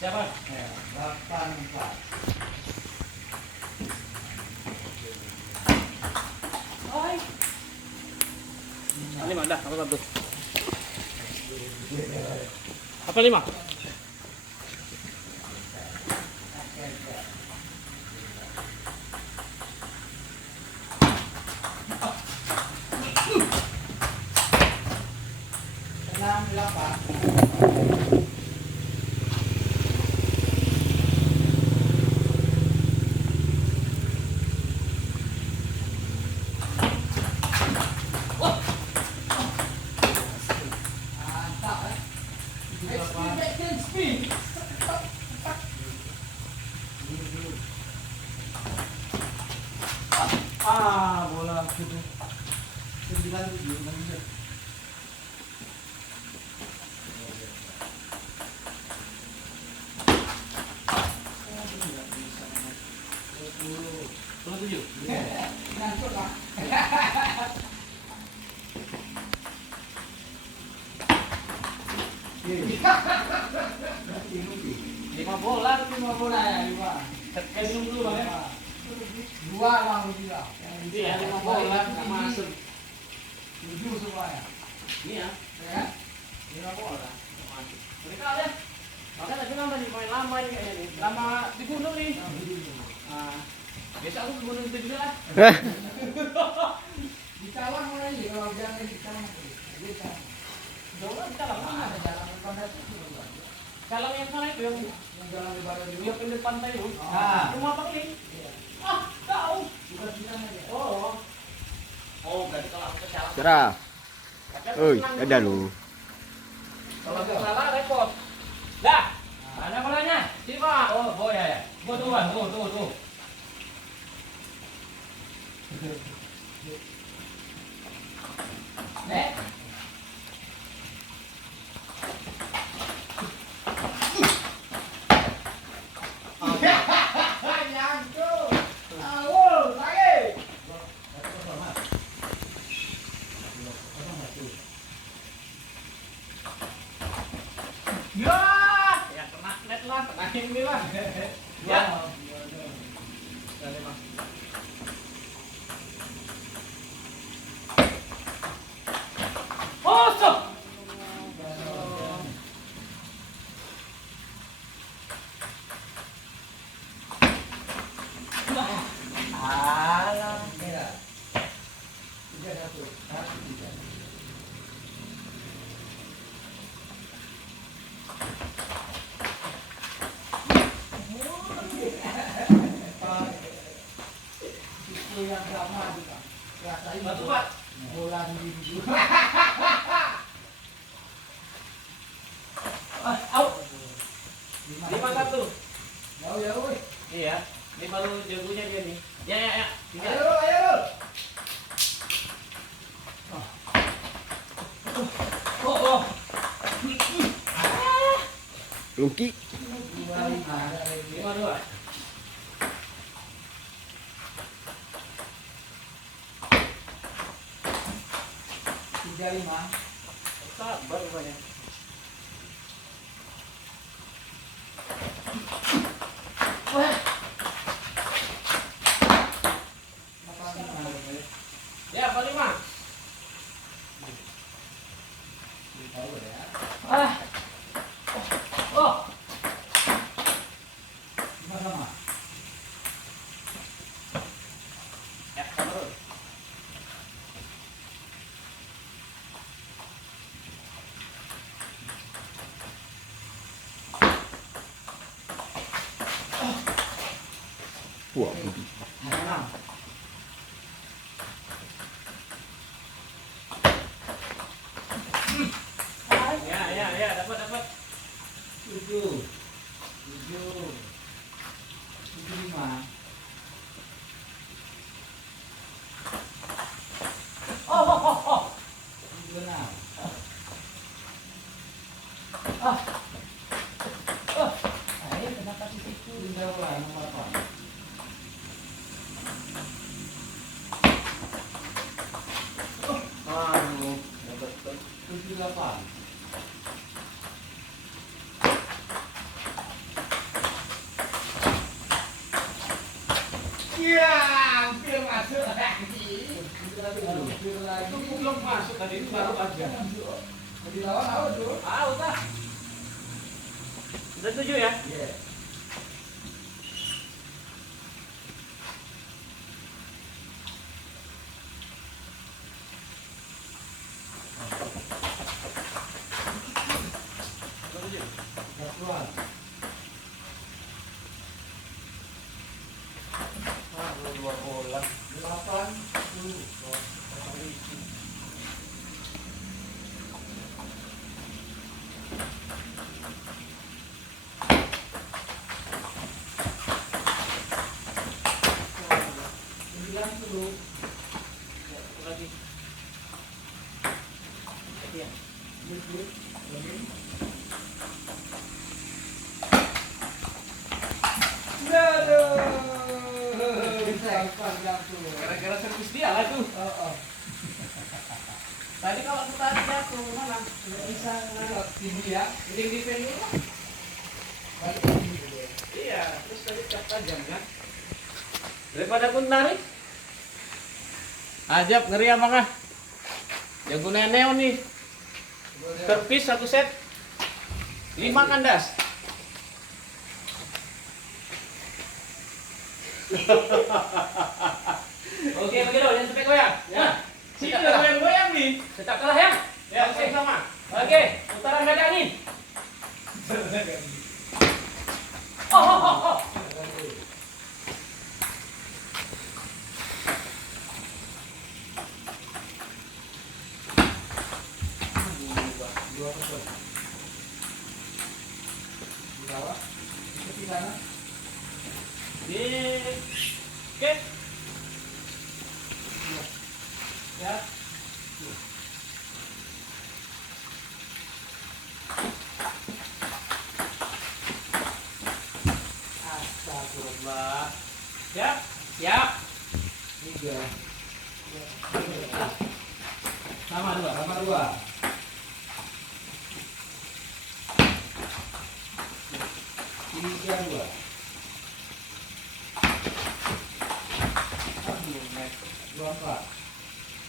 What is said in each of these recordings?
Siapa? 84. Oi. Lima dah, apa satu? Apa lima? Enam, 8. Ah, bola gitu. 97 menit. Bola 7. Ngantuk, Pak. Lima bola. 5 bola ya, 5. Tekan dulu bang ya. 2 bang bilang. Iya, 5 bola nggak masuk. 7 semuanya. Ini ya, Ya. 5 bola nggak masuk. Mereka ada. Makanya tadi lama nih main lama ini kayaknya nih. Lama di gunung nih. Nah, biasa aku ke gunung itu juga lah. Di Calang mulai kalau jangan di Calang. Di Calang. Jauh lah kita lama. Ada jalan depan itu. Kalau yang sana itu yang Jalan di barat dia pinggir pantai itu. Ah. Rumah Pak Ling. Iya. Ah, tahu. Bukan di sana ya. Oh. Oh, berarti kalau aku ke Calang. Cerah. Tapi aku Oi, senang ada dulu. lu. Kalau aku salah repot. Dah. Mana bolanya? Siapa? Oh ya ya. Tuh. Nek. Nyangkut. Awul, lagi. Ya, ya kena net lah, kena ini lah. Ya. Oh, stop. Alah, merah. 3-1. 1-3. Itu yang lama juga. Rasain Batu, Pak. bola minggu. Au. 5-1. Ya, woi. Iya, ini baru jagonya dia nih. Ya. Tinggal. Ayo, ayo. Oh. Luki. 2-5. 5-2. Sabar rupanya. Wah. Ya, paling mah. Ah. Oh. Ya, sabar. Wah, Ya, dapat. 7. 5. Oh. 6. Ayo, kenapa di situ? Nomor 8. Aduh, dapat. 78. Iya, hampir masuk lagi. Itu belum masuk tadi, itu baru aja. Jadi lawan out tuh. Out ah. Udah 7 ya? Iya. Udah 7. Satuan. Dua bola. 8, 10. Lagi. Iya. Gara-gara servis dia lah tuh. Tadi kalau kita jatuh mana? Nggak bisa Tinggi ya. mending di venue lah. Iya, terus tadi cap tajam kan. Daripada aku narik. Ajab ngeri apa kah? Jago neon nih. Servis 1 set. 5 kandas. Oke, begitu, jangan sampai goyang. Ya. Sini udah goyang-goyang nih. Tetap kalah ya. Ya, oke sama. Oke, putaran gak ada angin. Oh, oh, oh, oh. Dua pesawat. Di bawah. Di sana. Oke. Ya. Astagfirullah. Siap? Siap. 3. Sama dua. Sama 2. 3, 2. Aduh, 24.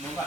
nomor